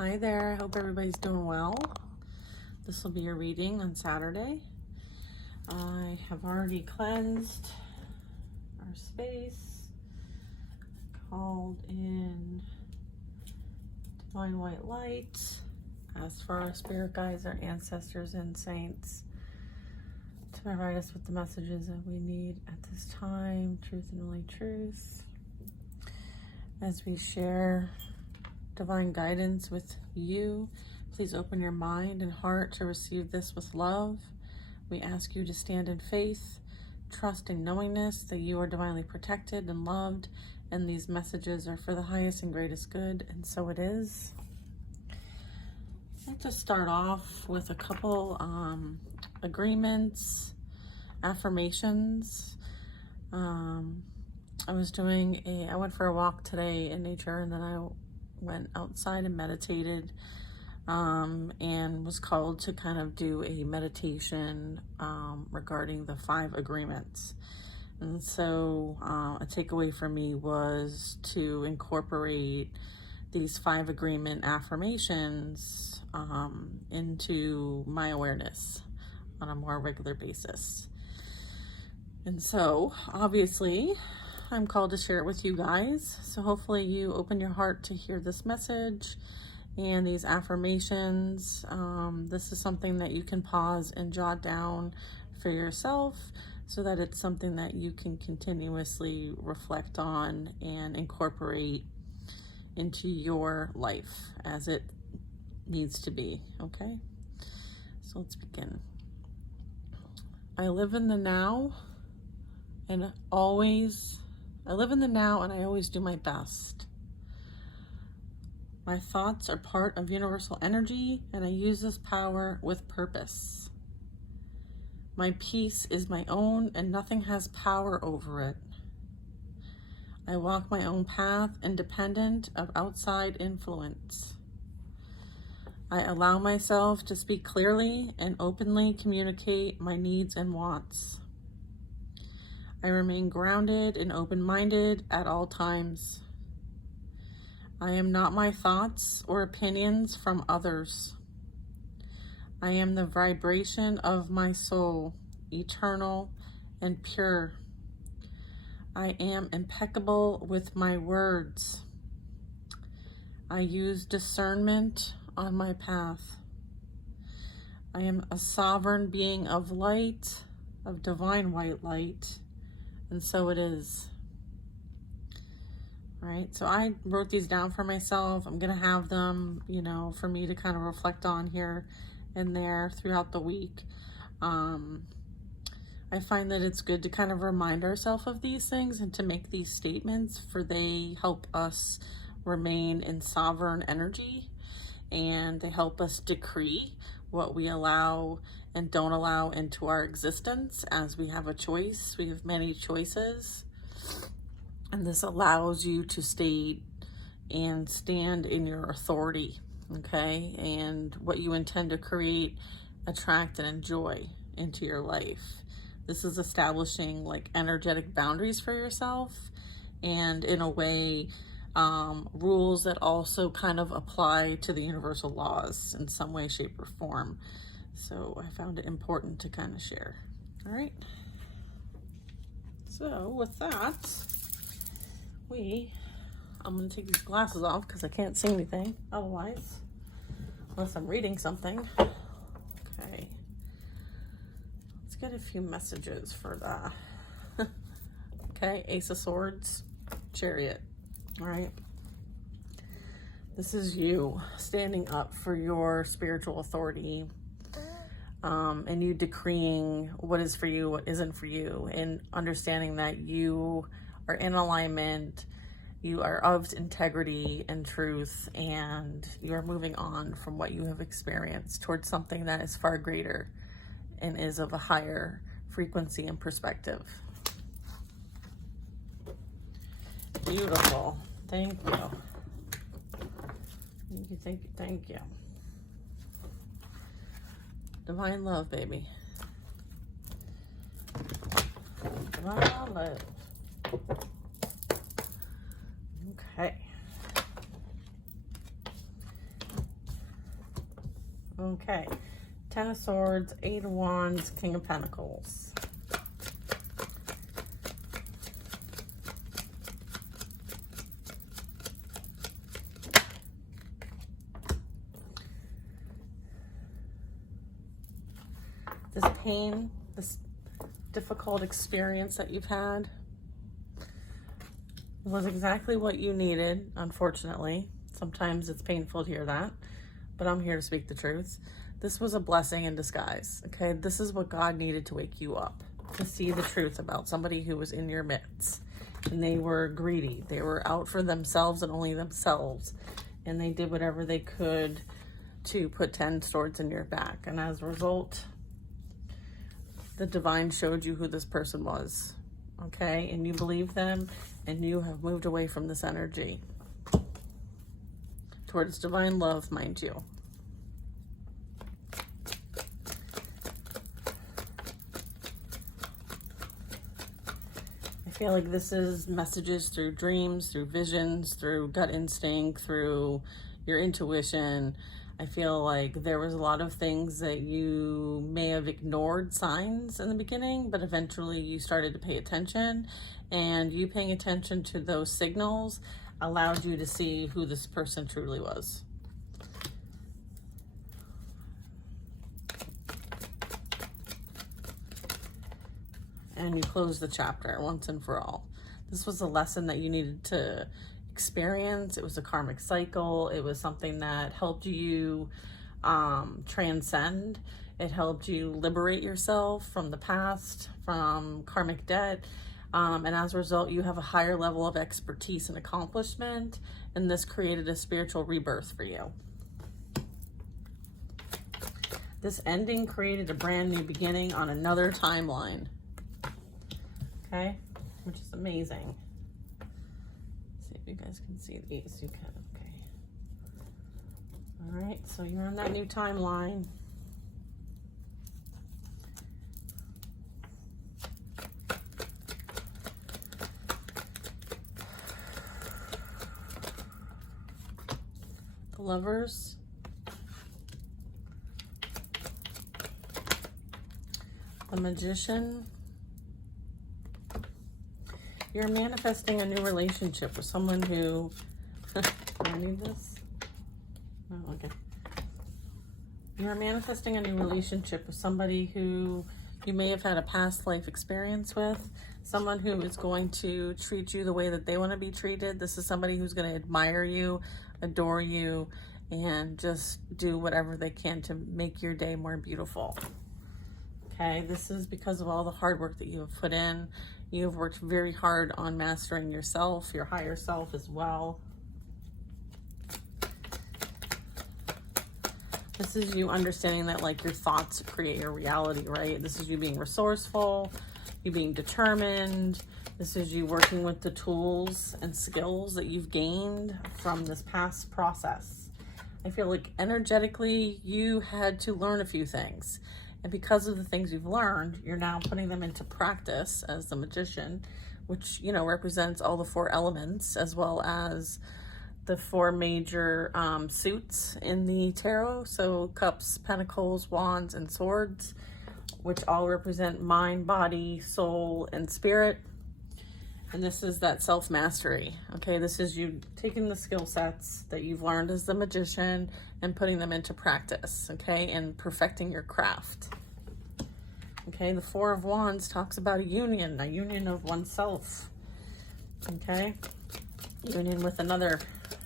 Hi there, I hope everybody's doing well. This will be your reading on Saturday. I have already cleansed our space, called in divine white light, asked for our spirit guides, our ancestors and saints to provide us with the messages that we need at this time, truth and only truth. As we share divine guidance with you, please open your mind and heart to receive this with love. We ask you to stand in faith, trust and knowingness that you are divinely protected and loved, and these messages are for the highest and greatest good, and so it is. I'd like to start off with a couple agreements, affirmations. I went for a walk today in nature, and then I went outside and meditated, and was called to kind of do a meditation regarding the 5 agreements. And so a takeaway for me was to incorporate these 5 agreement affirmations into my awareness on a more regular basis. And so obviously I'm called to share it with you guys. So hopefully you open your heart to hear this message and these affirmations. This is something that you can pause and jot down for yourself so that it's something that you can continuously reflect on and incorporate into your life as it needs to be, okay? So let's begin. I live in the now and I always do my best. My thoughts are part of universal energy, and I use this power with purpose. My peace is my own, and nothing has power over it. I walk my own path, independent of outside influence. I allow myself to speak clearly and openly communicate my needs and wants. I remain grounded and open-minded at all times. I am not my thoughts or opinions from others. I am the vibration of my soul, eternal and pure. I am impeccable with my words. I use discernment on my path. I am a sovereign being of light, of divine white light, and so it is. All right, so I wrote these down for myself. I'm gonna have them, for me to kind of reflect on here and there throughout the week. I find that it's good to kind of remind ourselves of these things and to make these statements, for they help us remain in sovereign energy, and they help us decree what we allow and don't allow into our existence, as we have a choice. We have many choices, and this allows you to stay and stand in your authority, okay? And what you intend to create, attract, and enjoy into your life. This is establishing like energetic boundaries for yourself, and in a way, rules that also kind of apply to the universal laws in some way, shape, or form. So I found it important to kind of share. All right. So with that, I'm going to take these glasses off because I can't see anything otherwise, unless I'm reading something. Okay. Let's get a few messages for the, okay, Ace of Swords, Chariot. All right. This is you standing up for your spiritual authority, and you decreeing what is for you, what isn't for you, and understanding that you are in alignment, you are of integrity and truth, and you are moving on from what you have experienced towards something that is far greater and is of a higher frequency and perspective. Beautiful. Thank you. Thank you, thank you, thank you. Divine love, baby. Divine love. Okay. Okay. Ten of Swords, Eight of Wands, King of Pentacles. This pain, this difficult experience that you've had was exactly what you needed, unfortunately. Sometimes it's painful to hear that, but I'm here to speak the truth. This was a blessing in disguise, okay? This is what God needed to wake you up, to see the truth about somebody who was in your midst. And they were greedy. They were out for themselves and only themselves. And they did whatever they could to put 10 swords in your back. And as a result, the divine showed you who this person was, okay? And you believe them, and you have moved away from this energy towards divine love, mind you. I feel like this is messages through dreams, through visions, through gut instinct, through your intuition. I feel like there was a lot of things that you may have ignored signs in the beginning, but eventually you started to pay attention, and you paying attention to those signals allowed you to see who this person truly was. And you closed the chapter once and for all. This was a lesson that you needed to experience. It was a karmic cycle. It was something that helped you transcend. It helped you liberate yourself from the past, from karmic debt. And as a result, you have a higher level of expertise and accomplishment. And this created a spiritual rebirth for you. This ending created a brand new beginning on another timeline. Okay, which is amazing. Let's see if you guys can see these. You can, okay. All right, so you're on that new timeline. The Lovers. The Magician. You're manifesting a new relationship with someone who, do I need this? Oh, okay. You're manifesting a new relationship with somebody who you may have had a past life experience with, someone who is going to treat you the way that they want to be treated. This is somebody who's going to admire you, adore you, and just do whatever they can to make your day more beautiful. Okay, this is because of all the hard work that you have put in. You have worked very hard on mastering yourself, your higher self as well. This is you understanding that like your thoughts create your reality, right? This is you being resourceful, you being determined. This is you working with the tools and skills that you've gained from this past process. I feel like energetically you had to learn a few things. And because of the things you've learned, you're now putting them into practice as the Magician, which, you know, represents all the 4 elements as well as the 4 major suits in the tarot. So Cups, Pentacles, Wands, and Swords, which all represent mind, body, soul, and spirit. And this is that self-mastery, okay? This is you taking the skill sets that you've learned as the Magician and putting them into practice, okay? And perfecting your craft. Okay, the 4 of Wands talks about a union of oneself, okay? Union with another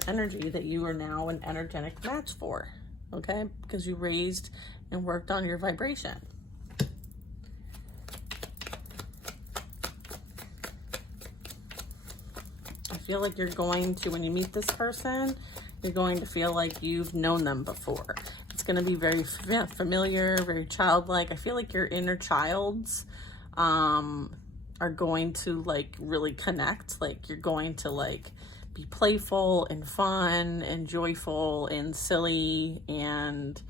energy that you are now an energetic match for, okay? Because you raised and worked on your vibration. I feel like you're going to, when you meet this person, you're going to feel like you've known them before. It's going to be very familiar, very childlike. I feel like your inner childs are going to like really connect. Like you're going to like be playful and fun and joyful and silly and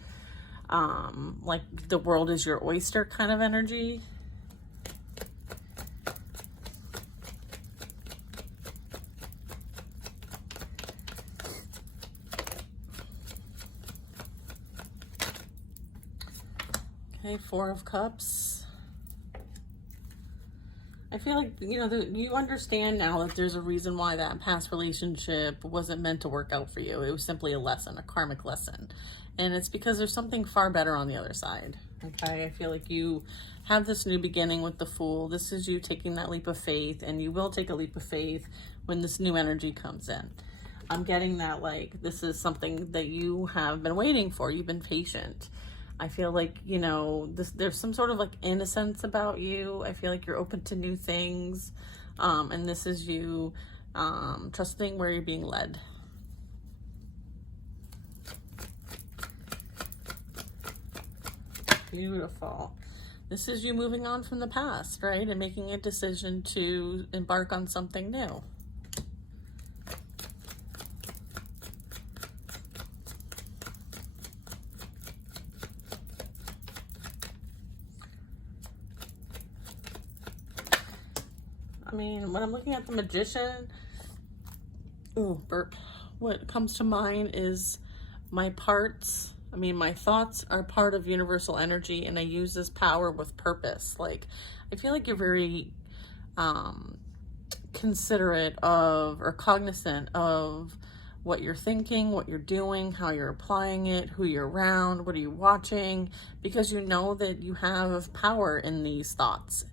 like the world is your oyster kind of energy. Okay, Four of Cups. I feel like, you know, you understand now that there's a reason why that past relationship wasn't meant to work out for you. It was simply a lesson, a karmic lesson. And it's because there's something far better on the other side. Okay, I feel like you have this new beginning with the Fool. This is you taking that leap of faith, and you will take a leap of faith when this new energy comes in. I'm getting that, like, this is something that you have been waiting for. You've been patient. I feel like, you know, there's some sort of like innocence about you. I feel like you're open to new things. And this is you trusting where you're being led. Beautiful. This is you moving on from the past, right? And making a decision to embark on something new. I mean, when I'm looking at the Magician, ooh, burp. What comes to mind is my thoughts are part of universal energy, and I use this power with purpose. Like, I feel like you're very considerate of or cognizant of what you're thinking, what you're doing, how you're applying it, who you're around, what are you watching, because you know that you have power in these thoughts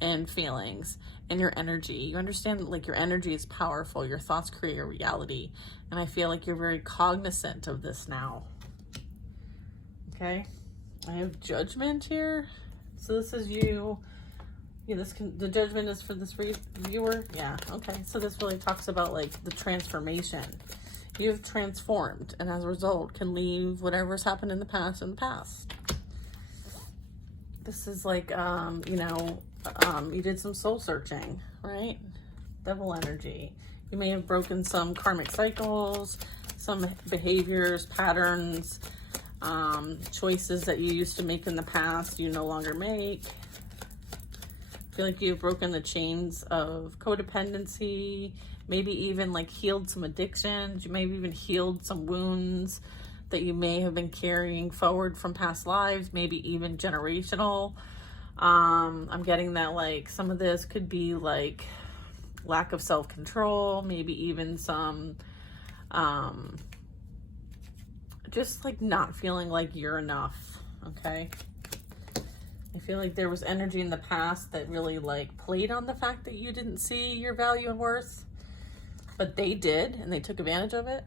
and feelings and your energy. You understand that, like, your energy is powerful. Your thoughts create a reality. And I feel like you're very cognizant of this now. Okay. I have Judgment here. So this is you. Yeah, the Judgment is for this viewer. Yeah. Okay. So this really talks about, like, the transformation. You've transformed, and as a result can leave whatever's happened in the past in the past. This is like, you know, you did some soul searching, right? Devil energy. You may have broken some karmic cycles, some behaviors, patterns, choices that you used to make in the past you no longer make. I feel like you've broken the chains of codependency, maybe even like healed some addictions. You may have even healed some wounds that you may have been carrying forward from past lives, maybe even generational. I'm getting that, like, some of this could be like lack of self-control, maybe even some just like not feeling like you're enough. Okay, I feel like there was energy in the past that really like played on the fact that you didn't see your value and worth, but they did, and they took advantage of it.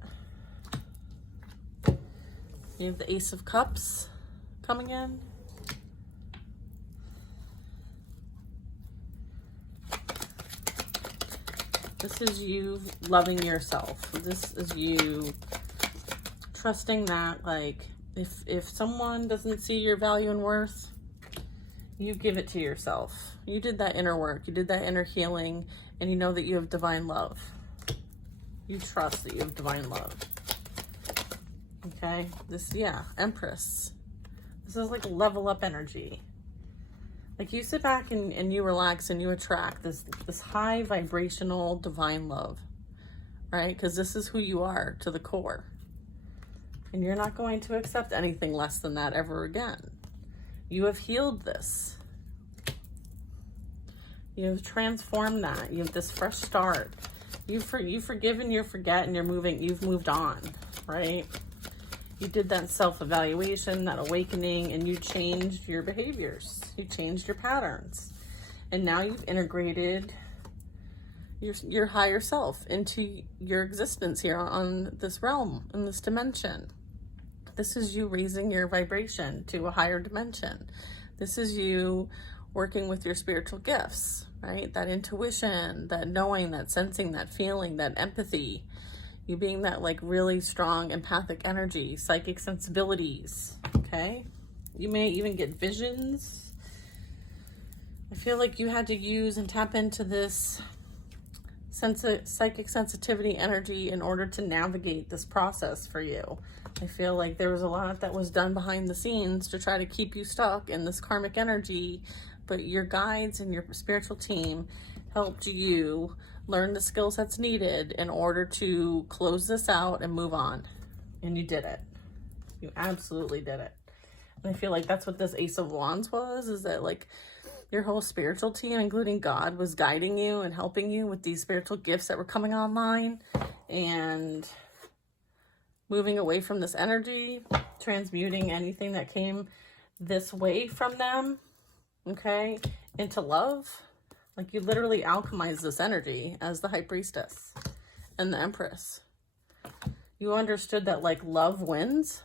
You have the Ace of Cups coming in. This is you loving yourself. This is you trusting that, like, if someone doesn't see your value and worth, you give it to yourself. You did that inner work. You did that inner healing, and you know that you have divine love. You trust that you have divine love. Okay, this, yeah, Empress. This is like level up energy. Like, you sit back and you relax and you attract this high vibrational divine love, right? Because this is who you are to the core. And you're not going to accept anything less than that ever again. You have healed this. You have transformed that. You have this fresh start. You've forgiven, you forget, and you've moved on, right? You did that self-evaluation, that awakening, and you changed your behaviors. You changed your patterns. And now you've integrated your higher self into your existence here on this realm, in this dimension. This is you raising your vibration to a higher dimension. This is you working with your spiritual gifts, right? That intuition, that knowing, that sensing, that feeling, that empathy. You being that, like, really strong empathic energy, psychic sensibilities, okay? You may even get visions. I feel like you had to use and tap into this psychic sensitivity energy in order to navigate this process for you. I feel like there was a lot that was done behind the scenes to try to keep you stuck in this karmic energy, but your guides and your spiritual team helped you learn the skill sets needed in order to close this out and move on. And you did it. You absolutely did it. And I feel like that's what this Ace of Wands was, is that like your whole spiritual team, including God, was guiding you and helping you with these spiritual gifts that were coming online, and moving away from this energy, transmuting anything that came this way from them, okay, into love. Like, you literally alchemized this energy as the High Priestess and the Empress. You understood that, like, love wins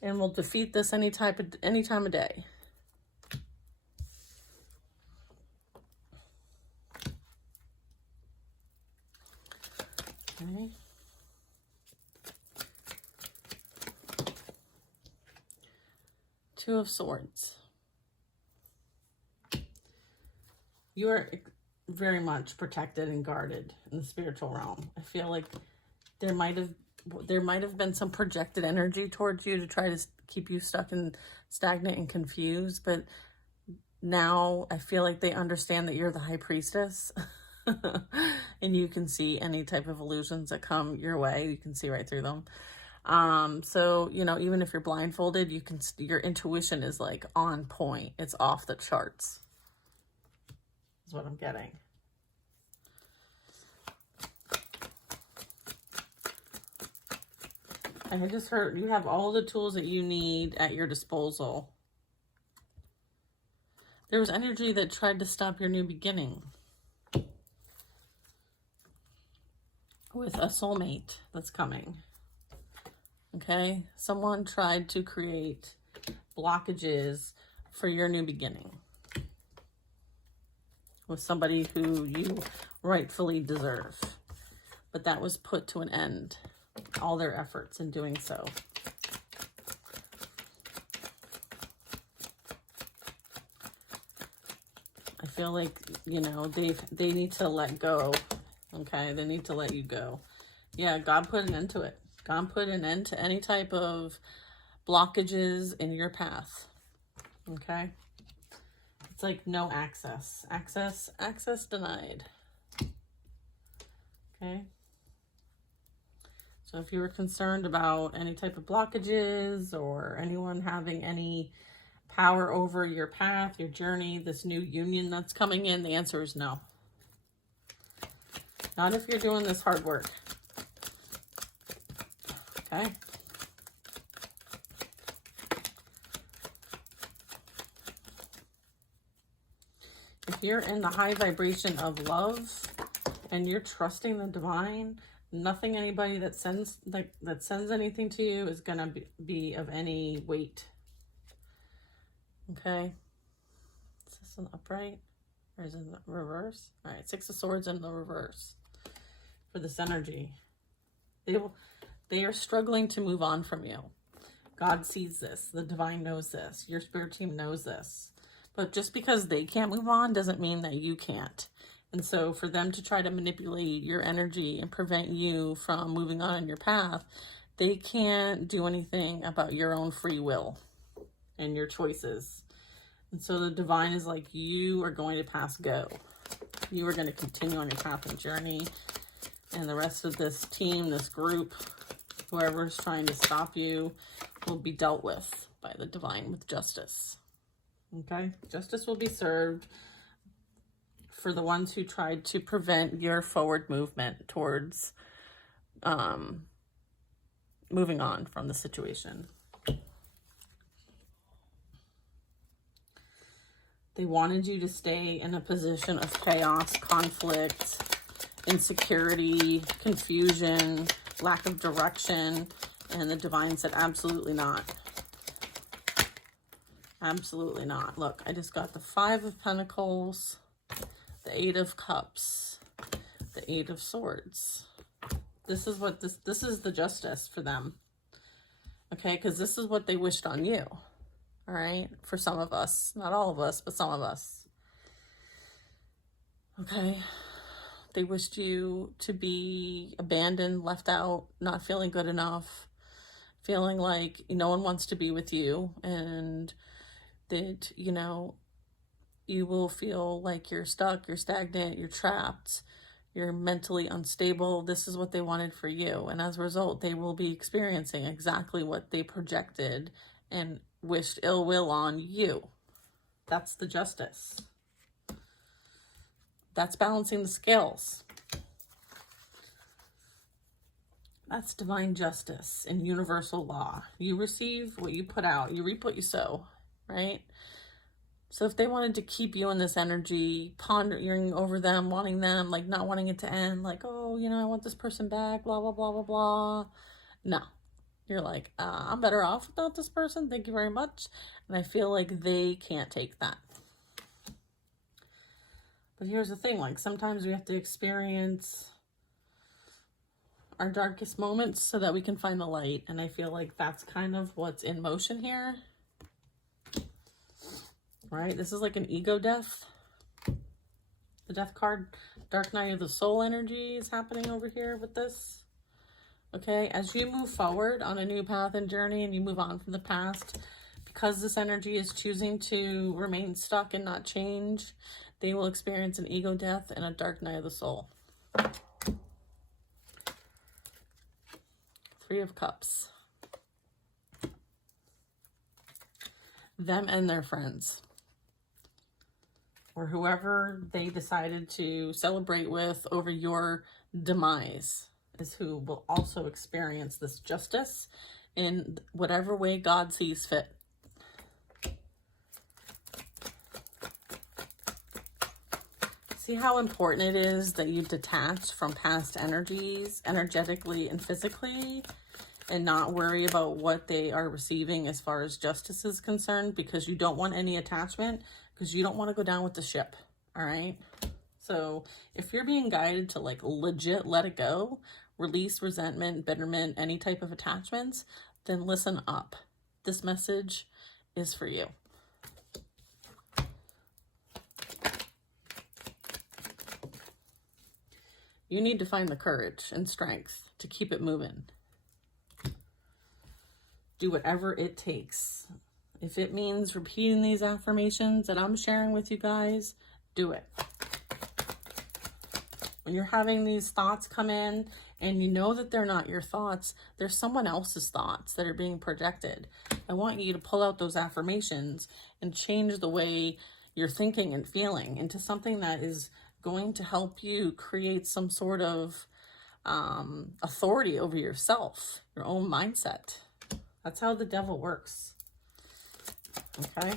and will defeat this any time of day. Okay. Two of Swords. You are very much protected and guarded in the spiritual realm. I feel like there might have been some projected energy towards you to try to keep you stuck and stagnant and confused, but now I feel like they understand that you're the High Priestess. And you can see any type of illusions that come your way. You can see right through them. So, you know, even if you're blindfolded, your intuition is like on point. It's off the charts, is what I'm getting. I just heard you have all the tools that you need at your disposal. There was energy that tried to stop your new beginning with a soulmate that's coming. Okay? Someone tried to create blockages for your new beginning with somebody who you rightfully deserve. But that was put to an end. All their efforts in doing so. I feel like, you know, they need to let go. Okay, they need to let you go. Yeah, God put an end to it. God put an end to any type of blockages in your path. Okay? It's like no access. Access denied. Okay? So if you were concerned about any type of blockages or anyone having any power over your path, your journey, this new union that's coming in, the answer is no. Not if you're doing this hard work. Okay? If you're in the high vibration of love and you're trusting the divine, nothing anybody that sends anything to you is gonna be of any weight. Okay? Is this an upright? Or is it in the reverse? All right, Six of Swords in the reverse for this energy. They are struggling to move on from you. God sees this. The divine knows this. Your spirit team knows this. But just because they can't move on doesn't mean that you can't. And so for them to try to manipulate your energy and prevent you from moving on in your path, they can't do anything about your own free will and your choices. And so the divine is like, you are going to pass go. You are going to continue on your path and journey. And the rest of this team, this group, whoever's trying to stop you, will be dealt with by the divine with justice. Okay? Justice will be served for the ones who tried to prevent your forward movement towards moving on from the situation. They wanted you to stay in a position of chaos, conflict, insecurity, confusion, lack of direction, and the divine said, absolutely not. Absolutely not. Look, I just got the Five of Pentacles, the Eight of Cups, the Eight of Swords. This is what this is the justice for them. Okay, because this is what they wished on you. All right, for some of us, not all of us, but some of us. Okay, they wished you to be abandoned, left out, not feeling good enough, feeling like no one wants to be with you, and that, you know, you will feel like you're stuck, you're stagnant, you're trapped, you're mentally unstable. This is what they wanted for you. And as a result, they will be experiencing exactly what they projected and wished ill will on you. That's the justice. That's balancing the scales. That's divine justice and universal law. You receive what you put out. You reap what you sow, right? So if they wanted to keep you in this energy, pondering over them, wanting them, like not wanting it to end, like, oh, you know, I want this person back, blah, blah, blah, blah, blah. No. You're like, I'm better off without this person. Thank you very much. And I feel like they can't take that. But here's the thing, like sometimes we have to experience our darkest moments so that we can find the light. And I feel like that's kind of what's in motion here. Right? This is like an ego death. The death card, Dark Night of the Soul energy is happening over here with this. Okay? As you move forward on a new path and journey and you move on from the past, because this energy is choosing to remain stuck and not change, they will experience an ego death and a dark night of the soul. Three of Cups. Them and their friends. Or whoever they decided to celebrate with over your demise is who will also experience this justice in whatever way God sees fit. See how important it is that you detach from past energies, energetically and physically, and not worry about what they are receiving as far as justice is concerned, because you don't want any attachment, because you don't want to go down with the ship, all right? So if you're being guided to like legit let it go, release resentment, bitterment, any type of attachments, then listen up. This message is for you. You need to find the courage and strength to keep it moving. Do whatever it takes. If it means repeating these affirmations that I'm sharing with you guys, do it. When you're having these thoughts come in and you know that they're not your thoughts, they're someone else's thoughts that are being projected. I want you to pull out those affirmations and change the way you're thinking and feeling into something that is going to help you create some sort of authority over yourself, your own mindset. That's how the devil works. Okay?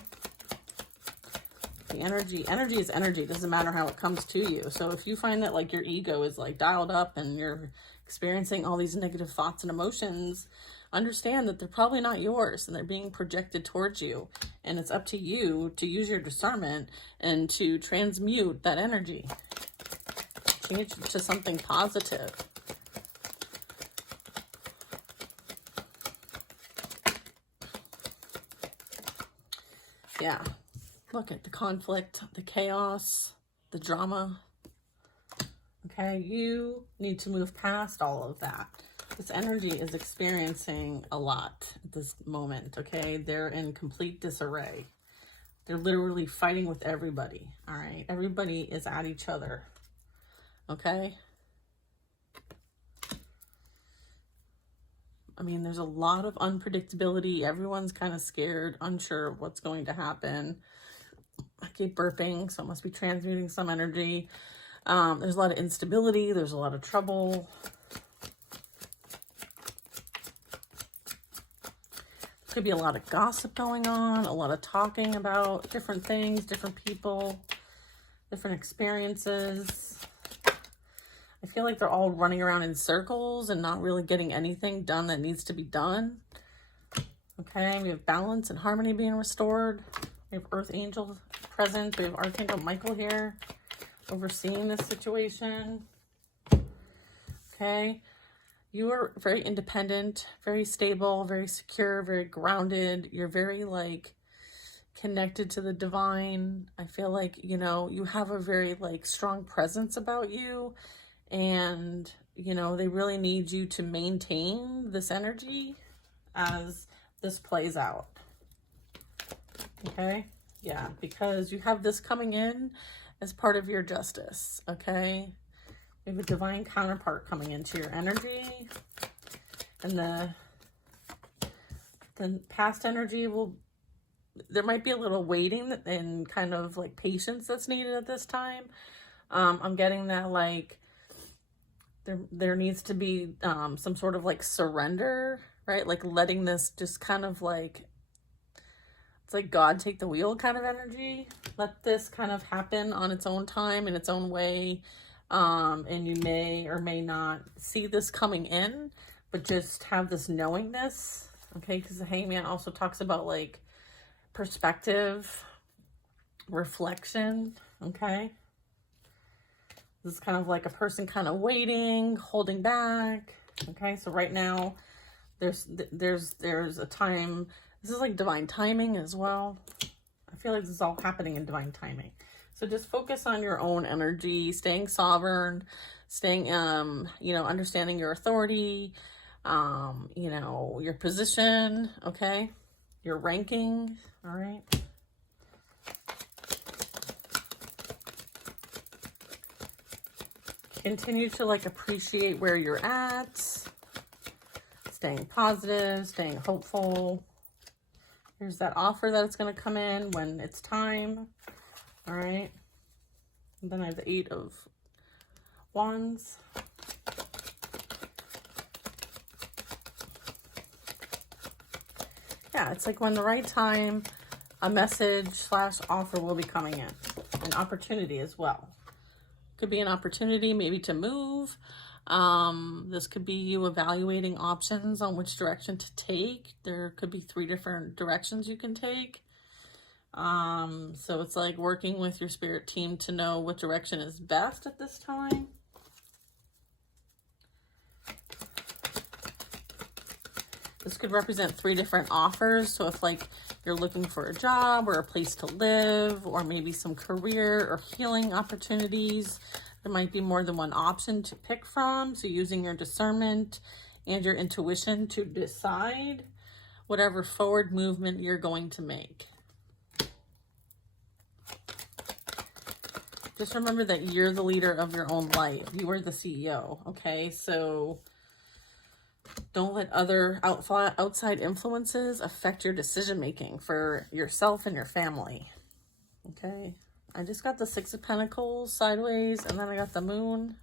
The energy is energy. It doesn't matter how it comes to you. So if you find that like your ego is like dialed up and you're experiencing all these negative thoughts and emotions, understand that they're probably not yours and they're being projected towards you. And it's up to you to use your discernment and to transmute that energy. Change it to something positive. Yeah. Look at the conflict, the chaos, the drama. Okay, you need to move past all of that. This energy is experiencing a lot at this moment, okay? They're in complete disarray. They're literally fighting with everybody, all right? Everybody is at each other, okay? I mean, there's a lot of unpredictability. Everyone's kind of scared, unsure of what's going to happen. I keep burping, so it must be transmuting some energy. There's a lot of instability. There's a lot of trouble. Could be a lot of gossip going on, a lot of talking about different things, different people, different experiences. I feel like they're all running around in circles and not really getting anything done that needs to be done. Okay, we have balance and harmony being restored. We have Earth Angel present. We have Archangel Michael here overseeing this situation. Okay, you are very independent, very stable, very secure, very grounded. You're very like connected to the divine. I feel like, you know, you have a very like strong presence about you, and you know, they really need you to maintain this energy as this plays out. Okay, yeah, because you have this coming in as part of your justice. Okay, we have a divine counterpart coming into your energy, and the then past energy there might be a little waiting and kind of like patience that's needed at this time. I'm getting that like there needs to be some sort of like surrender, right? Like letting this just kind of like, it's like God take the wheel kind of energy. Let this kind of happen on its own time, in its own way. And you may or may not see this coming in, but just have this knowingness, okay? Because the Hangman also talks about like perspective, reflection, okay? This is kind of like a person kind of waiting, holding back, okay? So right now, there's a time, this is like divine timing as well. I feel like this is all happening in divine timing. So just focus on your own energy, staying sovereign, staying, you know, understanding your authority, you know, your position, okay? Your ranking, all right? Continue to like appreciate where you're at, staying positive, staying hopeful. Here's that offer that it's going to come in when it's time. All right. And then I have the 8 of Wands. Yeah, it's like when the right time, a message / offer will be coming in. An opportunity as well. Could be an opportunity maybe to move. This could be you evaluating options on which direction to take. There could be 3 different directions you can take. So it's like working with your spirit team to know what direction is best at this time. This could represent 3 different offers. So if like you're looking for a job or a place to live, or maybe some career or healing opportunities, there might be more than one option to pick from. So using your discernment and your intuition to decide whatever forward movement you're going to make. Just remember that you're the leader of your own life. You are the CEO, okay? So don't let other outside influences affect your decision-making for yourself and your family, okay? I just got the 6 of Pentacles sideways, and then I got the Moon.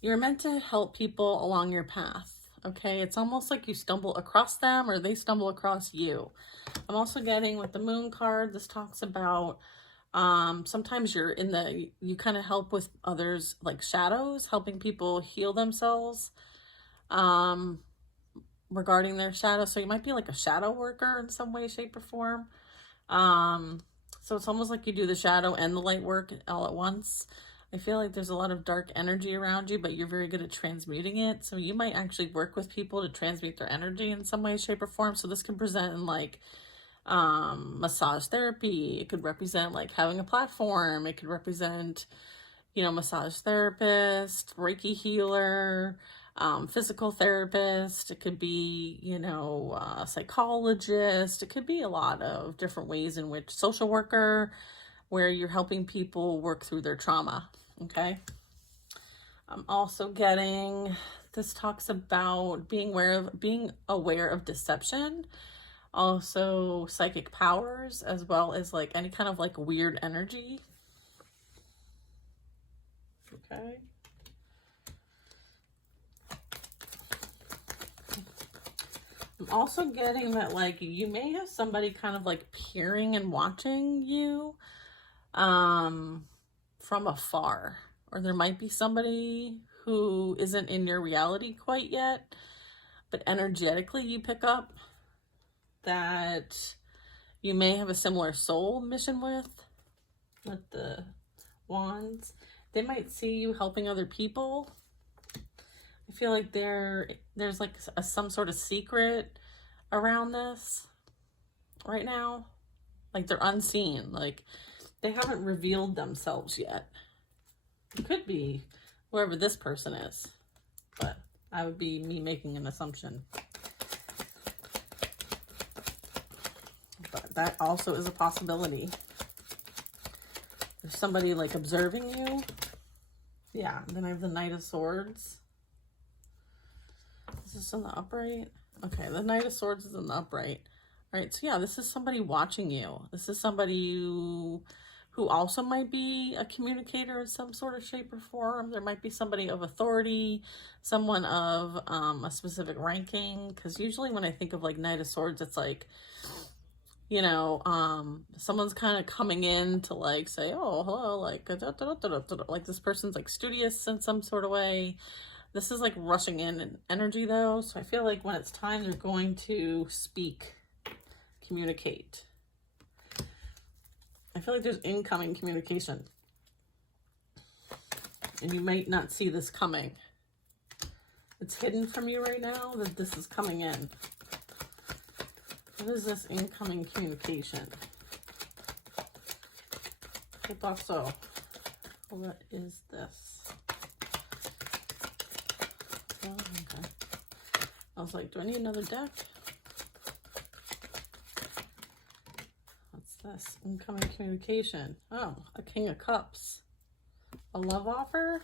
You're meant to help people along your path. Okay, it's almost like you stumble across them or they stumble across you. I'm also getting with the Moon card, this talks about sometimes you kind of help with others, like shadows, helping people heal themselves regarding their shadow. So you might be like a shadow worker in some way, shape, or form. So it's almost like you do the shadow and the light work all at once. I feel like there's a lot of dark energy around you, but you're very good at transmuting it. So you might actually work with people to transmute their energy in some way, shape, or form. So this can present in like massage therapy. It could represent like having a platform. It could represent, you know, massage therapist, Reiki healer, physical therapist. It could be, you know, psychologist. It could be a lot of different ways in which social worker, where you're helping people work through their trauma, okay? I'm also getting, this talks about being aware of deception, also psychic powers, as well as like any kind of like weird energy, okay? I'm also getting that like you may have somebody kind of like peering and watching you from afar, or there might be somebody who isn't in your reality quite yet, but energetically you pick up that you may have a similar soul mission with the Wands. They might see you helping other people. I feel like there's like some sort of secret around this right now, like they're unseen, like they haven't revealed themselves yet. It could be whoever this person is, but that would be me making an assumption. But that also is a possibility. There's somebody like observing you, Yeah, then I have the Knight of Swords. Is this in the upright? Okay, the Knight of Swords is in the upright. All right, so yeah, this is somebody watching you. This is somebody who also might be a communicator in some sort of shape or form. There might be somebody of authority, someone of a specific ranking. Because usually when I think of like Knight of Swords, it's like, you know, someone's kind of coming in to like say, oh, hello, like, like this person's like studious in some sort of way. This is like rushing in energy though. So I feel like when it's time, they're going to speak, communicate. I feel like there's incoming communication. And you might not see this coming. It's hidden from you right now that this is coming in. What is this incoming communication? I thought so. What is this? Oh, okay. I was like, do I need another deck? What's this? Incoming communication. Oh, a King of Cups. A love offer?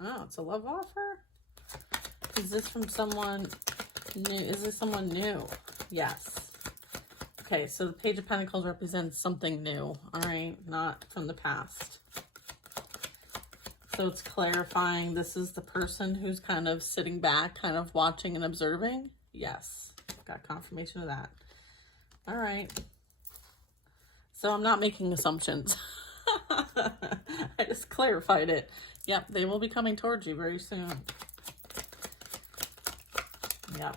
Oh, it's a love offer? Is this from someone new? Is this someone new? Yes. Okay, so the Page of Pentacles represents something new, all right? Not from the past. So it's clarifying this is the person who's kind of sitting back, kind of watching and observing. Yes, got confirmation of that. All right. So I'm not making assumptions. I just clarified it. Yep, they will be coming towards you very soon. Yep.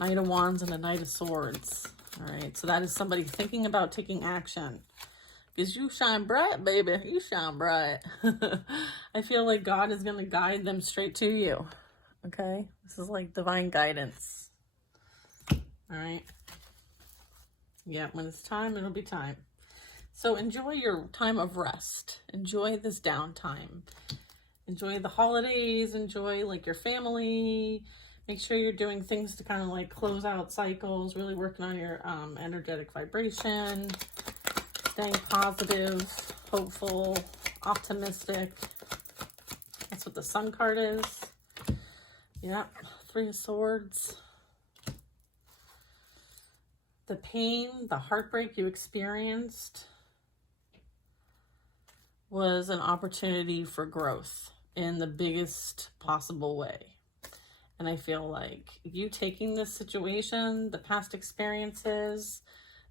Knight of Wands and a Knight of Swords. All right, so that is somebody thinking about taking action. Because you shine bright, baby. You shine bright. I feel like God is going to guide them straight to you. Okay? This is like divine guidance. All right? Yeah, when it's time, it'll be time. So enjoy your time of rest. Enjoy this downtime. Enjoy the holidays. Enjoy like your family. Make sure you're doing things to kind of like close out cycles, really working on your energetic vibration, staying positive, hopeful, optimistic. That's what the Sun card is. Yep, Three of Swords. The pain, the heartbreak you experienced was an opportunity for growth in the biggest possible way. And I feel like you taking this situation, the past experiences,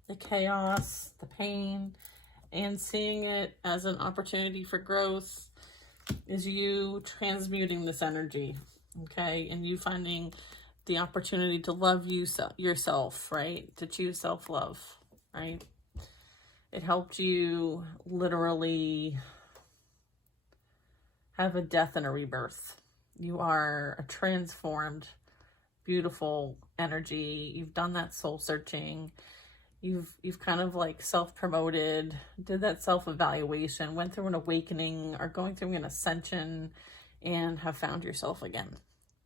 the chaos, the pain, and seeing it as an opportunity for growth is you transmuting this energy, okay? And you finding the opportunity to love yourself, right? To choose self-love, right? It helped you literally have a death and a rebirth. You are a transformed, beautiful energy. You've done that soul searching. You've kind of like self-promoted, did that self-evaluation, went through an awakening, are going through an ascension, and have found yourself again.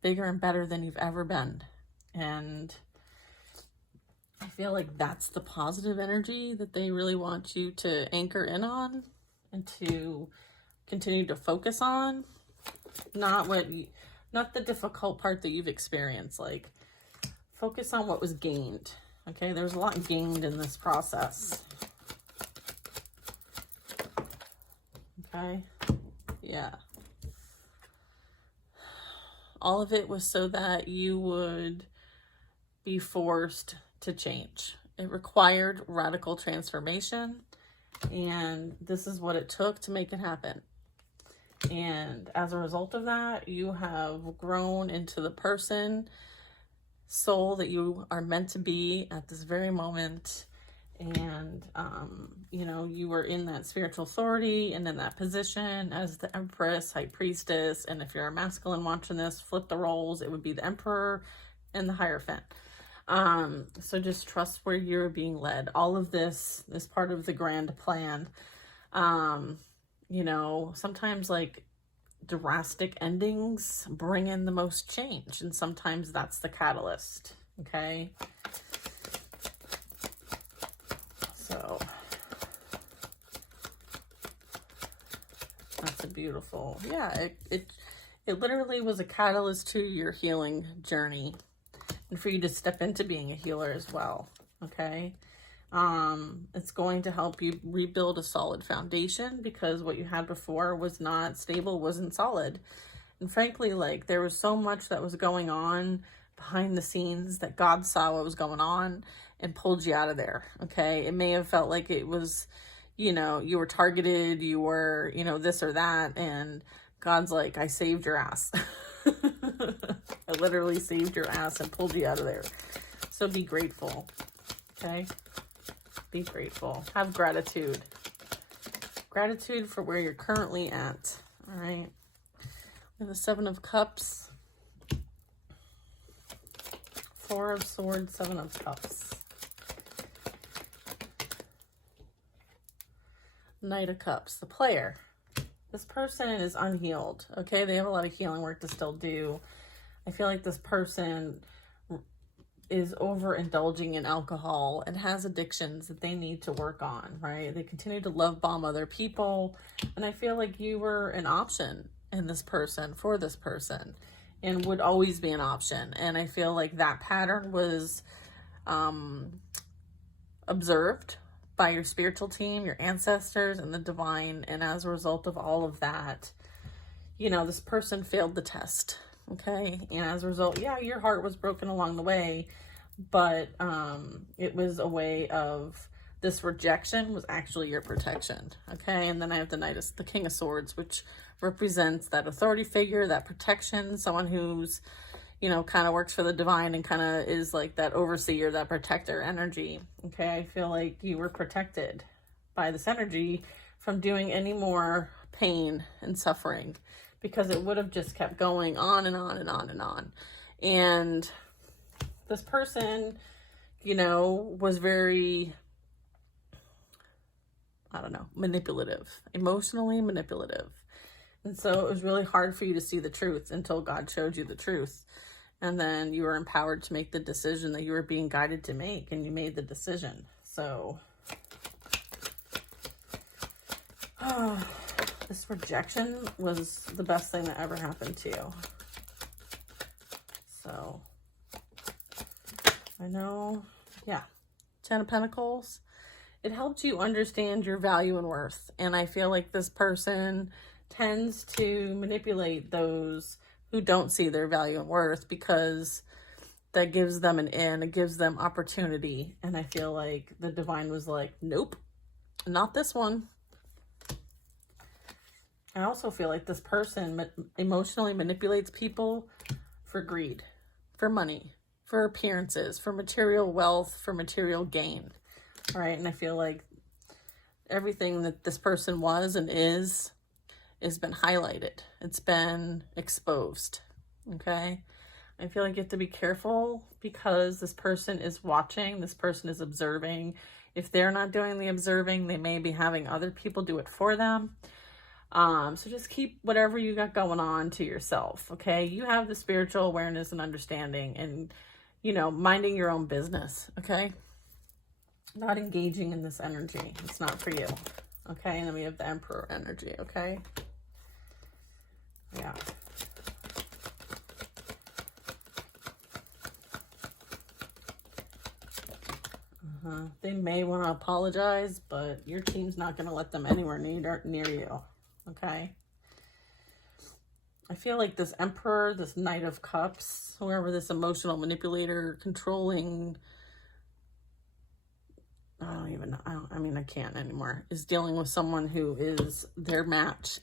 Bigger and better than you've ever been. And I feel like that's the positive energy that they really want you to anchor in on and to continue to focus on. Not the difficult part that you've experienced. Like, focus on what was gained. Okay, there's a lot gained in this process. Okay, yeah. All of it was so that you would be forced to change. It required radical transformation, and this is what it took to make it happen. And as a result of that, you have grown into the person, soul that you are meant to be at this very moment. And, you know, you were in that spiritual authority and in that position as the Empress, High Priestess. And if you're a masculine watching this, flip the roles, it would be the Emperor and the Hierophant. So just trust where you're being led. All of this is part of the grand plan. You know, sometimes like drastic endings bring in the most change, and sometimes that's the catalyst. Okay. So That's a beautiful, yeah, it literally was a catalyst to your healing journey and for you to step into being a healer as well, okay? It's going to help you rebuild a solid foundation because what you had before was not stable, wasn't solid. And frankly, like, there was so much that was going on behind the scenes that God saw what was going on and pulled you out of there, okay? It may have felt like it was, you know, you were targeted, you were, you know, this or that, and God's like, I saved your ass. I literally saved your ass and pulled you out of there. So be grateful, okay? Be grateful. Have gratitude. Gratitude for where you're currently at, all right? We have the Seven of Cups, Four of Swords, Seven of Cups, Knight of Cups, the player. This person is unhealed, okay? They have a lot of healing work to still do. I feel like this person is overindulging in alcohol and has addictions that they need to work on, right? They continue to love bomb other people. And I feel like you were an option in this person, for this person, and would always be an option. And I feel like that pattern was observed by your spiritual team, your ancestors, and the divine. And as a result of all of that, you know, this person failed the test, okay? And as a result, yeah, your heart was broken along the way, but it was a way of, this rejection was actually your protection, okay? And then I have the King of Swords, which represents that authority figure, that protection, someone who's, you know, kind of works for the divine and kind of is like that overseer, that protector energy, okay? I feel like you were protected by this energy from doing any more pain and suffering, because it would have just kept going on and on and on and on. And this person, you know, was very, I don't know, manipulative, emotionally manipulative. And so it was really hard for you to see the truth until God showed you the truth. And then you were empowered to make the decision that you were being guided to make, and you made the decision. So, this rejection was the best thing that ever happened to you. So, I know, yeah. Ten of Pentacles. It helped you understand your value and worth. And I feel like this person tends to manipulate those who don't see their value and worth, because that gives them an in, it gives them opportunity. And I feel like the divine was like, nope, not this one. I also feel like this person emotionally manipulates people for greed, for money, for appearances, for material wealth, for material gain. All right. And I feel like everything that this person was and is has been highlighted. It's been exposed. Okay. I feel like you have to be careful, because this person is watching, this person is observing. If they're not doing the observing, they may be having other people do it for them. So just keep whatever you got going on to yourself. Okay. You have the spiritual awareness and understanding, and, you know, minding your own business. Okay. Not engaging in this energy. It's not for you. Okay. And then we have the Emperor energy. Okay. Yeah. They may want to apologize, but your team's not going to let them anywhere near you. Okay. I feel like this Emperor, this Knight of Cups, whoever this emotional manipulator, controlling, I don't even know. I mean, I can't anymore, is dealing with someone who is their match.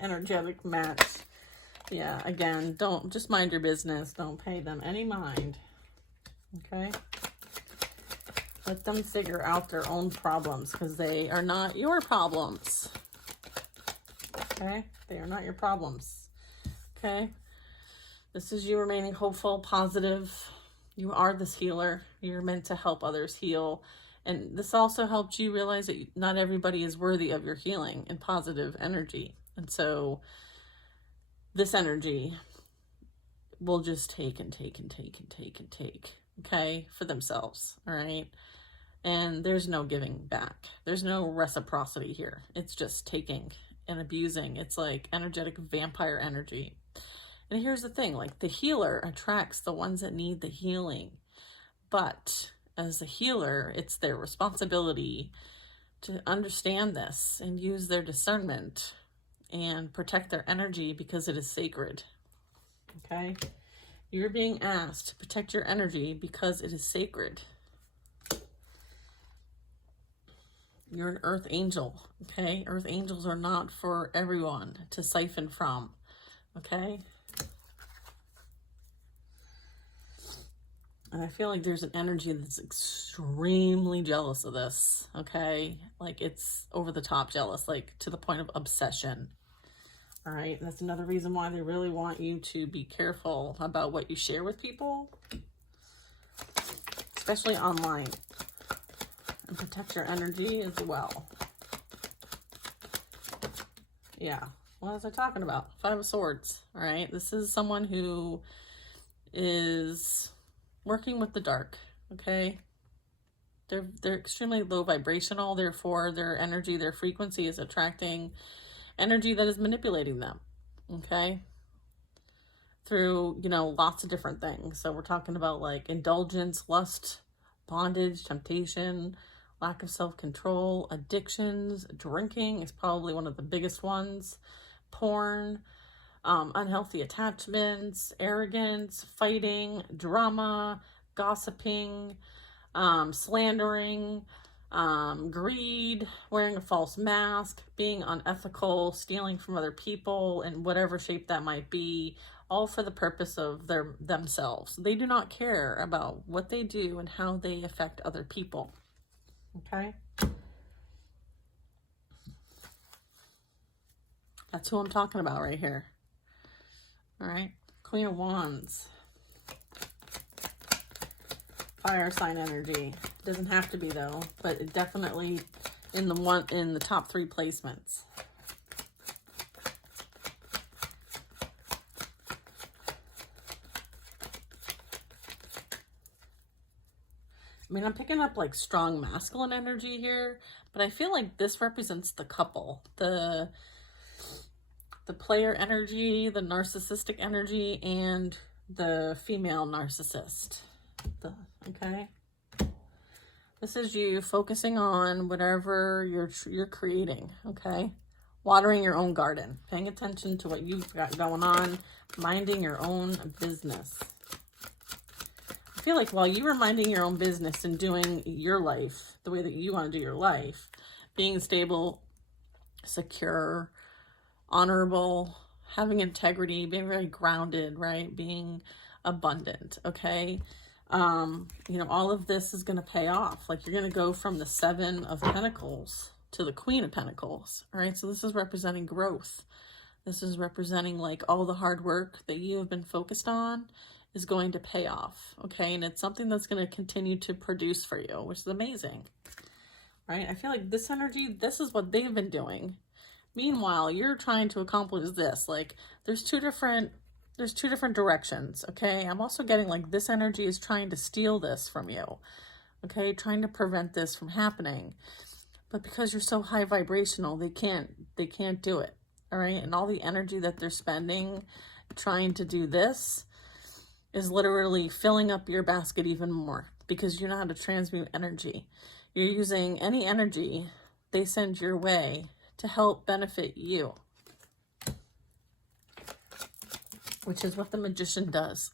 Energetic match. Yeah, again, don't, just mind your business. Don't pay them any mind. Okay. Let them figure out their own problems, because they are not your problems. Okay. They are not your problems. Okay. This is you remaining hopeful, positive. You are this healer. You're meant to help others heal. And this also helped you realize that not everybody is worthy of your healing and positive energy. And so this energy will just take and take and take and take and take, okay, for themselves, all right? And there's no giving back. There's no reciprocity here. It's just taking and abusing. It's like energetic vampire energy. And here's the thing, like the healer attracts the ones that need the healing. But as a healer, it's their responsibility to understand this and use their discernment and protect their energy because it is sacred. Okay? You're being asked to protect your energy because it is sacred. You're an earth angel, okay? Earth angels are not for everyone to siphon from, okay? And I feel like there's an energy that's extremely jealous of this, okay? Like it's over the top jealous, like to the point of obsession. All right, that's another reason why they really want you to be careful about what you share with people, especially online, and protect your energy as well. Yeah, what was I talking about? Five of Swords, all right? This is someone who is working with the dark, okay? They're extremely low vibrational, therefore their energy, their frequency is attracting energy that is manipulating them, okay? Through, you know, lots of different things. So we're talking about like indulgence, lust, bondage, temptation, lack of self-control, addictions, drinking is probably one of the biggest ones, porn, unhealthy attachments, arrogance, fighting, drama, gossiping, slandering, greed, wearing a false mask, being unethical, stealing from other people in whatever shape that might be, all for the purpose of themselves. They do not care about what they do and how they affect other people. Okay? That's who I'm talking about right here. All right? Queen of Wands. Fire sign energy. Doesn't have to be though, but it definitely in the top 3 placements. I mean, I'm picking up like strong masculine energy here, but I feel like this represents the couple, the player energy, the narcissistic energy, and the female narcissist. Okay? This is you focusing on whatever you're creating, okay? Watering your own garden, paying attention to what you've got going on, minding your own business. I feel like while you were minding your own business and doing your life the way that you want to do your life, being stable, secure, honorable, having integrity, being very grounded, right? Being abundant, okay? You know, all of this is going to pay off. Like you're going to go from the 7 of Pentacles to the Queen of Pentacles, all right? So this is representing growth. This is representing like all the hard work that you have been focused on is going to pay off, okay? And it's something that's going to continue to produce for you, which is amazing, right? I feel like this energy, this is what they've been doing. Meanwhile, you're trying to accomplish this. Like there's two different directions, okay? I'm also getting like this energy is trying to steal this from you, okay? Trying to prevent this from happening. But because you're so high vibrational, they can't do it, all right? And all the energy that they're spending trying to do this is literally filling up your basket even more because you know how to transmute energy. You're using any energy they send your way to help benefit you, which is what the magician does.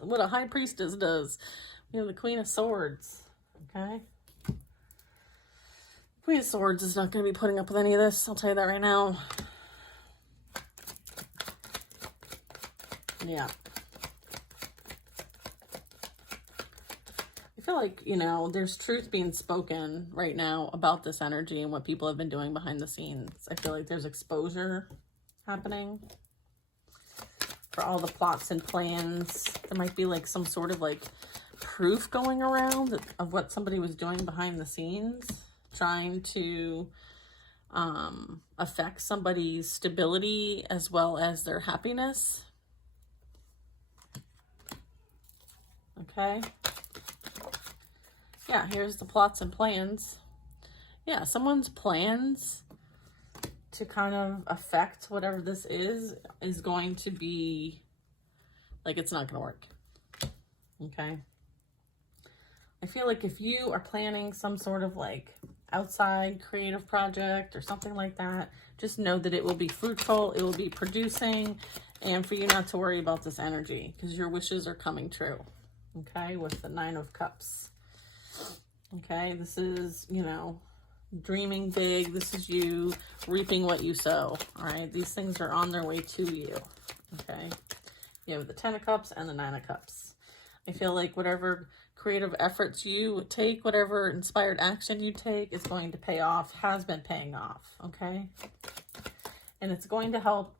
What a high priestess does. We have the Queen of Swords, okay? Queen of Swords is not going to be putting up with any of this. I'll tell you that right now. Yeah. I feel like, you know, there's truth being spoken right now about this energy and what people have been doing behind the scenes. I feel like there's exposure happening for all the plots and plans. There might be like some sort of like proof going around of what somebody was doing behind the scenes, trying to affect somebody's stability as well as their happiness. Okay. Yeah, here's the plots and plans. Yeah, someone's plans to kind of affect whatever this is going to be like, it's not going to work. Okay. I feel like if you are planning some sort of like outside creative project or something like that, just know that it will be fruitful, it will be producing, and for you not to worry about this energy because your wishes are coming true. Okay, with the 9 of Cups. Okay, this is, you know, dreaming big. This is you reaping what you sow. All right, these things are on their way to you. Okay, you have the 10 of Cups and the 9 of Cups. I feel like whatever creative efforts you take, whatever inspired action you take is going to pay off, has been paying off. Okay, and it's going to help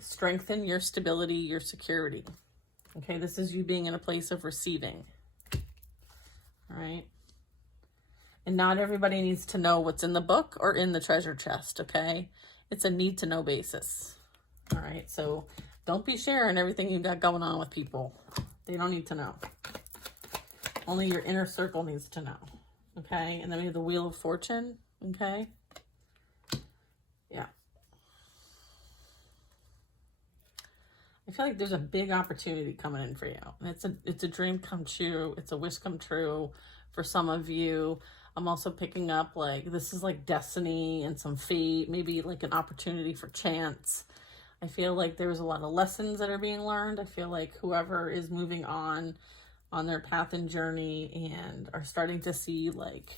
strengthen your stability, your security. Okay, this is you being in a place of receiving. All right. And not everybody needs to know what's in the book or in the treasure chest, okay? It's a need to know basis. All right, so don't be sharing everything you got going on with people. They don't need to know. Only your inner circle needs to know, okay? And then we have the Wheel of Fortune, okay? Yeah. I feel like there's a big opportunity coming in for you. And it's a dream come true. It's a wish come true for some of you. I'm also picking up like this is like destiny and some fate, maybe like an opportunity for chance. I feel like there's a lot of lessons that are being learned. I feel like whoever is moving on their path and journey and are starting to see like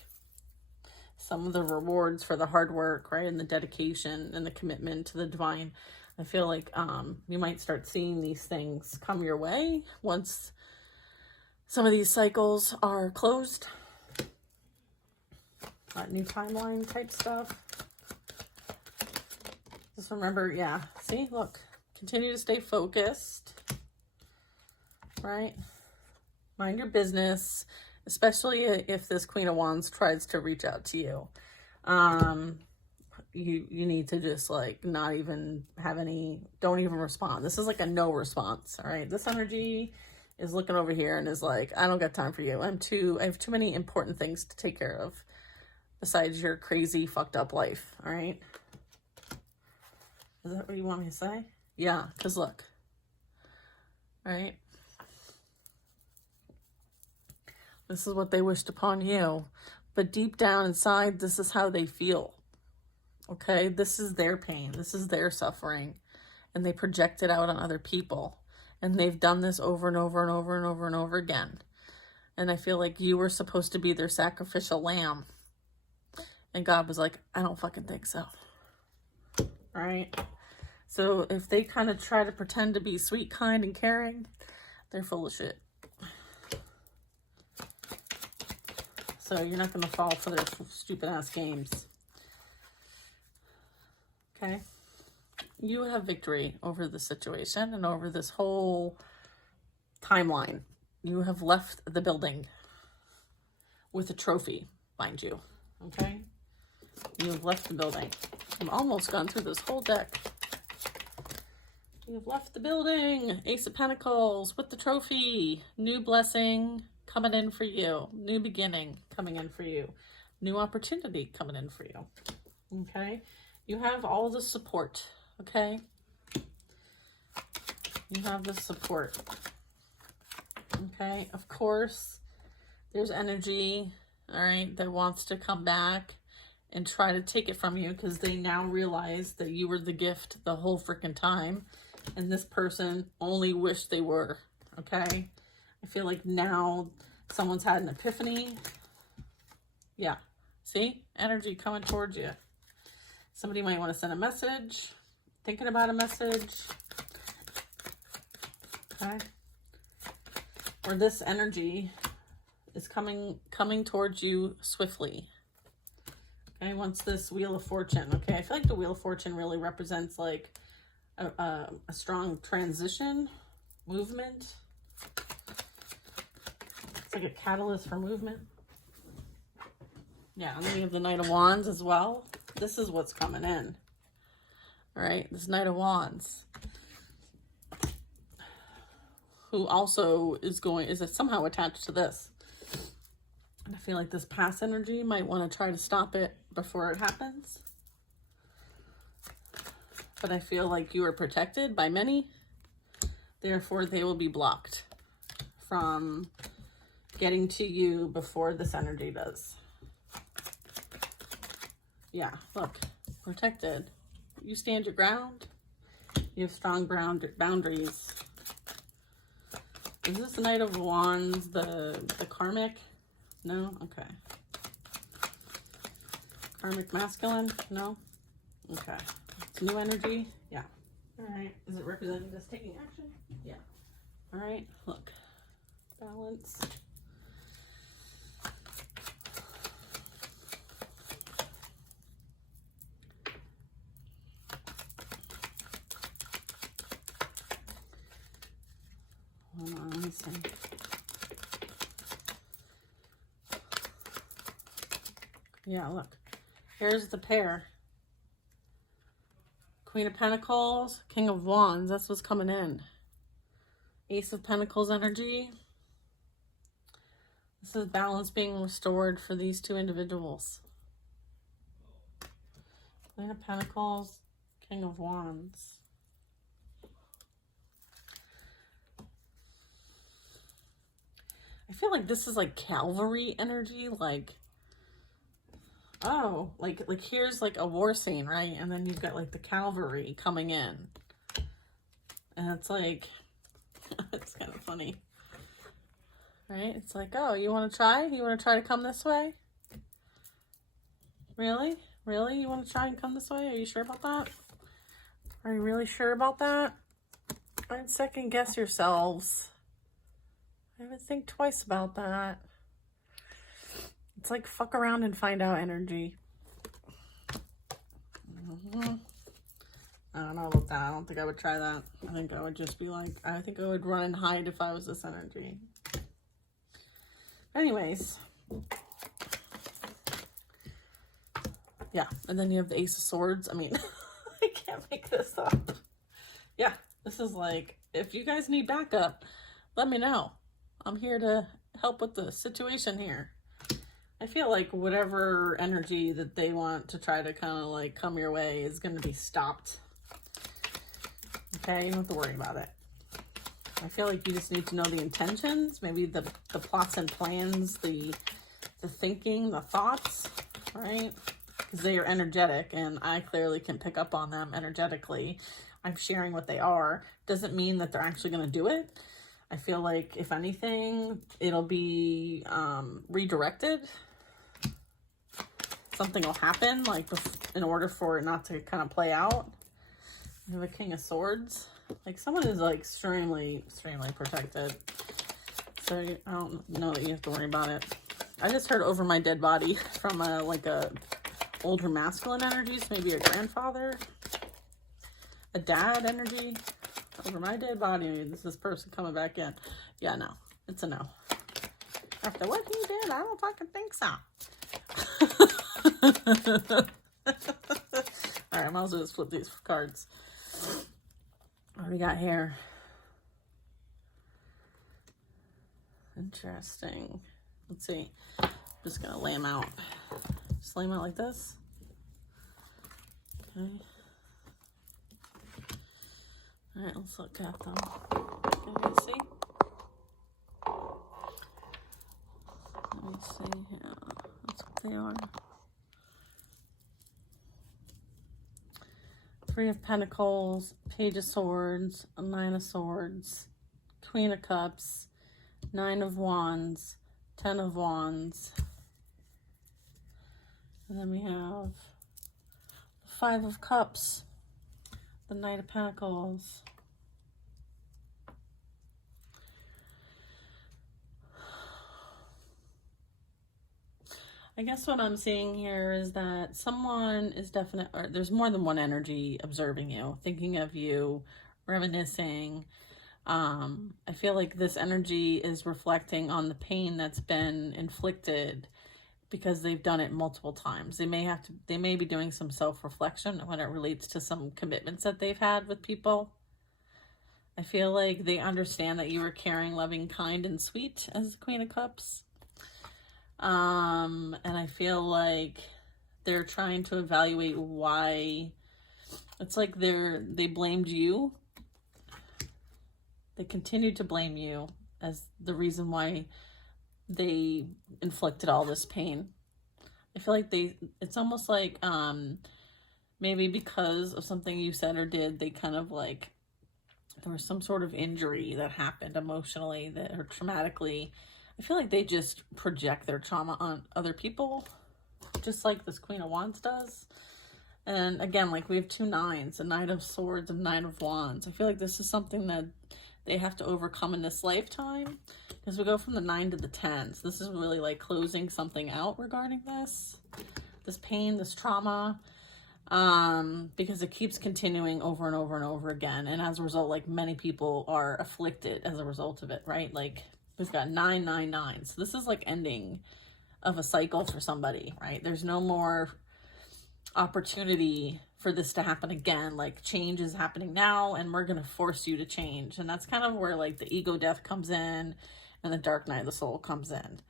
some of the rewards for the hard work, right? And the dedication and the commitment to the divine. I feel like you might start seeing these things come your way once some of these cycles are closed. New timeline type stuff. Just remember, yeah, see, look, continue to stay focused, right? Mind your business, especially if this Queen of Wands tries to reach out to you. You need to just like not even have any, don't even respond. This is like a no response, all right? This energy is looking over here and is like, I don't got time for you. I have too many important things to take care of besides your crazy fucked up life, all right? Is that what you want me to say? Yeah, because look, right? This is what they wished upon you, but deep down inside, this is how they feel, okay? This is their pain. This is their suffering, and they project it out on other people, and they've done this over and over and over and over and over again, and I feel like you were supposed to be their sacrificial lamb. And God was like, I don't fucking think so. All right? So if they kind of try to pretend to be sweet, kind, and caring, they're full of shit. So you're not going to fall for their stupid ass games. Okay? You have victory over the situation and over this whole timeline. You have left the building with a trophy, mind you. Okay? You have left the building. I've almost gone through this whole deck. You have left the building. Ace of Pentacles with the trophy. New blessing coming in for you. New beginning coming in for you. New opportunity coming in for you. Okay? You have all the support. Okay? You have the support. Okay? Of course, there's energy, all right, that wants to come back and try to take it from you because they now realize that you were the gift the whole freaking time. And this person only wished they were, okay? I feel like now someone's had an epiphany. Yeah, see? Energy coming towards you. Somebody might want to send a message, thinking about a message, okay? Or this energy is coming towards you swiftly. Okay, once this Wheel of Fortune, okay, I feel like the Wheel of Fortune really represents like a strong transition, movement. It's like a catalyst for movement. Yeah, and then we have the Knight of Wands as well. This is what's coming in. All right, this Knight of Wands, who also is somehow attached to this. And I feel like this past energy might want to try to stop it before it happens. but I feel like you are protected by many. Therefore, they will be blocked from getting to you before this energy does. Yeah, look, protected. You stand your ground. You have strong boundaries. Is this the Knight of Wands, the karmic? No? Okay. Karmic masculine? No? Okay. It's new energy? Yeah. All right. Is it representing this taking action? Yeah. All right. Look. Balance. Hold on. Let me see. Yeah, look. Here's the pair. Queen of Pentacles, King of Wands. That's what's coming in. Ace of Pentacles energy. This is balance being restored for these two individuals. Queen of Pentacles, King of Wands. I feel like this is like cavalry energy, like, oh, like here's like a war scene, right? And then you've got like the cavalry coming in. And it's like, it's kind of funny, right? It's like, oh, you want to try? You want to try to come this way? Really? Really? You want to try and come this way? Are you sure about that? Are you really sure about that? I'd second guess yourselves. I would think twice about that. It's like fuck around and find out energy. I don't know about that. I don't think I would try that. I think I would just be like, I think I would run and hide if I was this energy. Anyways. Yeah, and then you have the Ace of Swords. I mean, I can't make this up. Yeah, this is like, if you guys need backup, let me know. I'm here to help with the situation here. I feel like whatever energy that they want to try to kind of like come your way is going to be stopped. Okay, you don't have to worry about it. I feel like you just need to know the intentions, maybe the plots and plans, the thinking, the thoughts, right? Because they are energetic and I clearly can pick up on them energetically. I'm sharing what they are. Doesn't mean that they're actually going to do it. I feel like, if anything, it'll be redirected. Something will happen, like, in order for it not to kind of play out. You have a King of Swords. Like, someone is, like, extremely, extremely protected. So, I don't know that you have to worry about it. I just heard over my dead body from, like, a older masculine energies, maybe a grandfather, a dad energy. Over my dead body, is this person coming back in? Yeah, no. It's a no. After what he did, I don't fucking think so. Alright, I might as well just flip these cards. What do we got here? Interesting. Let's see. I'm just going to lay them out. Just lay them out like this. Okay. Alright, let's look at them. Can you guys see? Let me see here. That's what they are. Three of Pentacles, Page of Swords, a Nine of Swords, Queen of Cups, Nine of Wands, 10 of Wands. And then we have the Five of Cups, the Knight of Pentacles. I guess what I'm seeing here is that someone is definite, or there's more than one energy observing you, thinking of you, reminiscing. I feel like this energy is reflecting on the pain that's been inflicted because they've done it multiple times. They may be doing some self-reflection when it relates to some commitments that they've had with people. I feel like they understand that you are caring, loving, kind, and sweet as the Queen of Cups. And I feel like they're trying to evaluate why It's like they blamed you. They continued to blame you as the reason why they inflicted all this pain. I feel like it's almost like, maybe because of something you said or did, they kind of like, there was some sort of injury that happened emotionally or traumatically. I feel like they just project their trauma on other people, just like this Queen of Wands does. And again, like we have 2 nines, a Knight of Swords and Knight of Wands. I feel like this is something that they have to overcome in this lifetime, because we go from the 9 to the 10. So this is really like closing something out regarding this pain, this trauma, because it keeps continuing over and over and over again. And as a result, like many people are afflicted as a result of it, right? Like we've got 999. So this is like ending of a cycle for somebody, right? There's no more opportunity for this to happen again. Like change is happening now, and we're going to force you to change. And that's kind of where like the ego death comes in and the dark night of the soul comes in.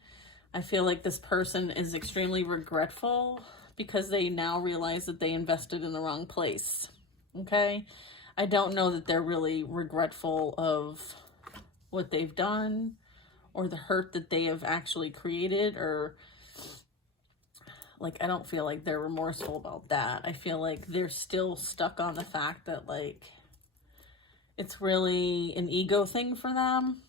I feel like this person is extremely regretful because they now realize that they invested in the wrong place. Okay. I don't know that they're really regretful of what they've done or the hurt that they have actually created, or like, I don't feel like they're remorseful about that. I feel like they're still stuck on the fact that like, it's really an ego thing for them.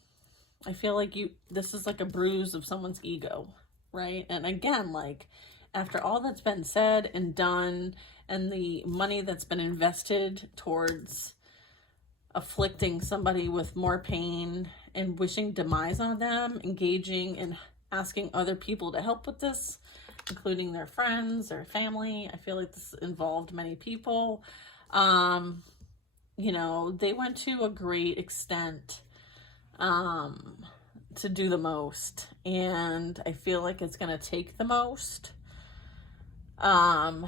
I feel like this is like a bruise of someone's ego, right? And again, like after all that's been said and done and the money that's been invested towards afflicting somebody with more pain and wishing demise on them, engaging and asking other people to help with this, including their friends or family. I feel like this involved many people. You know, they went to a great extent to do the most, and I feel like it's going to take the most to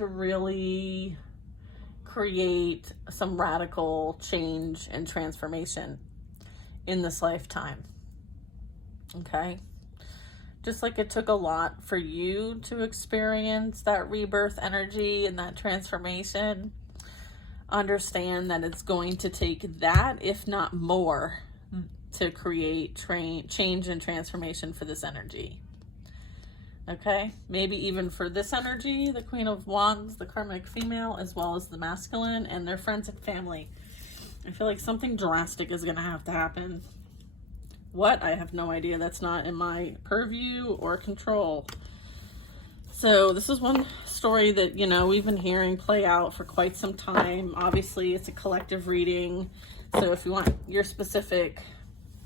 really create some radical change and transformation in this lifetime. Okay? Just like it took a lot for you to experience that rebirth energy and that transformation, understand that it's going to take that, if not more, to create change and transformation for this energy. Okay? Maybe even for this energy, the Queen of Wands, the karmic female, as well as the masculine and their friends and family. I feel like something drastic is going to have to happen. What? I have no idea. That's not in my purview or control. So this is one story that, you know, we've been hearing play out for quite some time. Obviously, it's a collective reading. So if you want your specific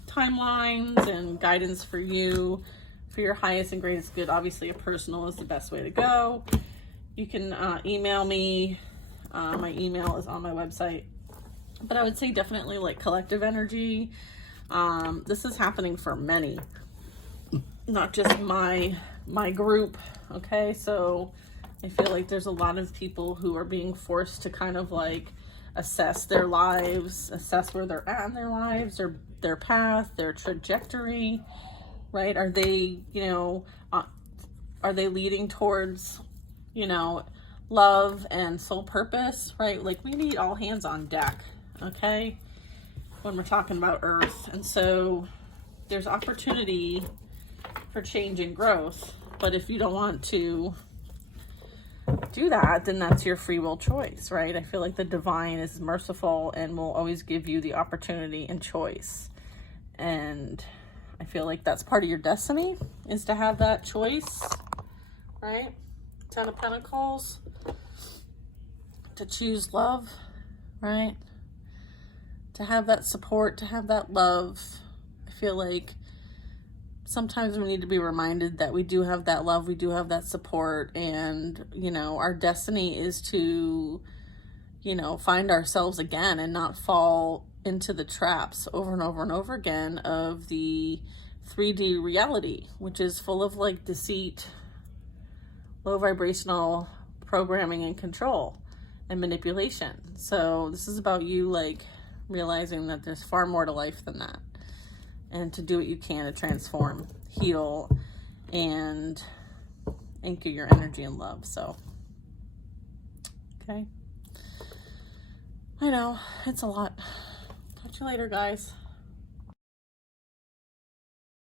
timelines and guidance for you, for your highest and greatest good, obviously a personal is the best way to go. You can email me. My email is on my website. But I would say definitely like collective energy. This is happening for many, not just my group. Okay, so I feel like there's a lot of people who are being forced to kind of like assess their lives, assess where they're at in their lives, or their path, their trajectory, right? Are they, you know, are they leading towards, you know, love and soul purpose, right? Like we need all hands on deck, okay, when we're talking about Earth. And so there's opportunity for change and growth, but if you don't want to do that, then that's your free will choice, right? I feel like the divine is merciful and will always give you the opportunity and choice. And I feel like that's part of your destiny, is to have that choice, right? 10 of Pentacles, to choose love, right? To have that support, to have that love. I feel like sometimes we need to be reminded that we do have that love, we do have that support, and, you know, our destiny is to, you know, find ourselves again and not fall into the traps over and over and over again of the 3D reality, which is full of like deceit, low vibrational programming and control and manipulation. So this is about you like realizing that there's far more to life than that, and to do what you can to transform, heal, and anchor your energy in love. So, okay. I know, it's a lot. Talk to you later, guys.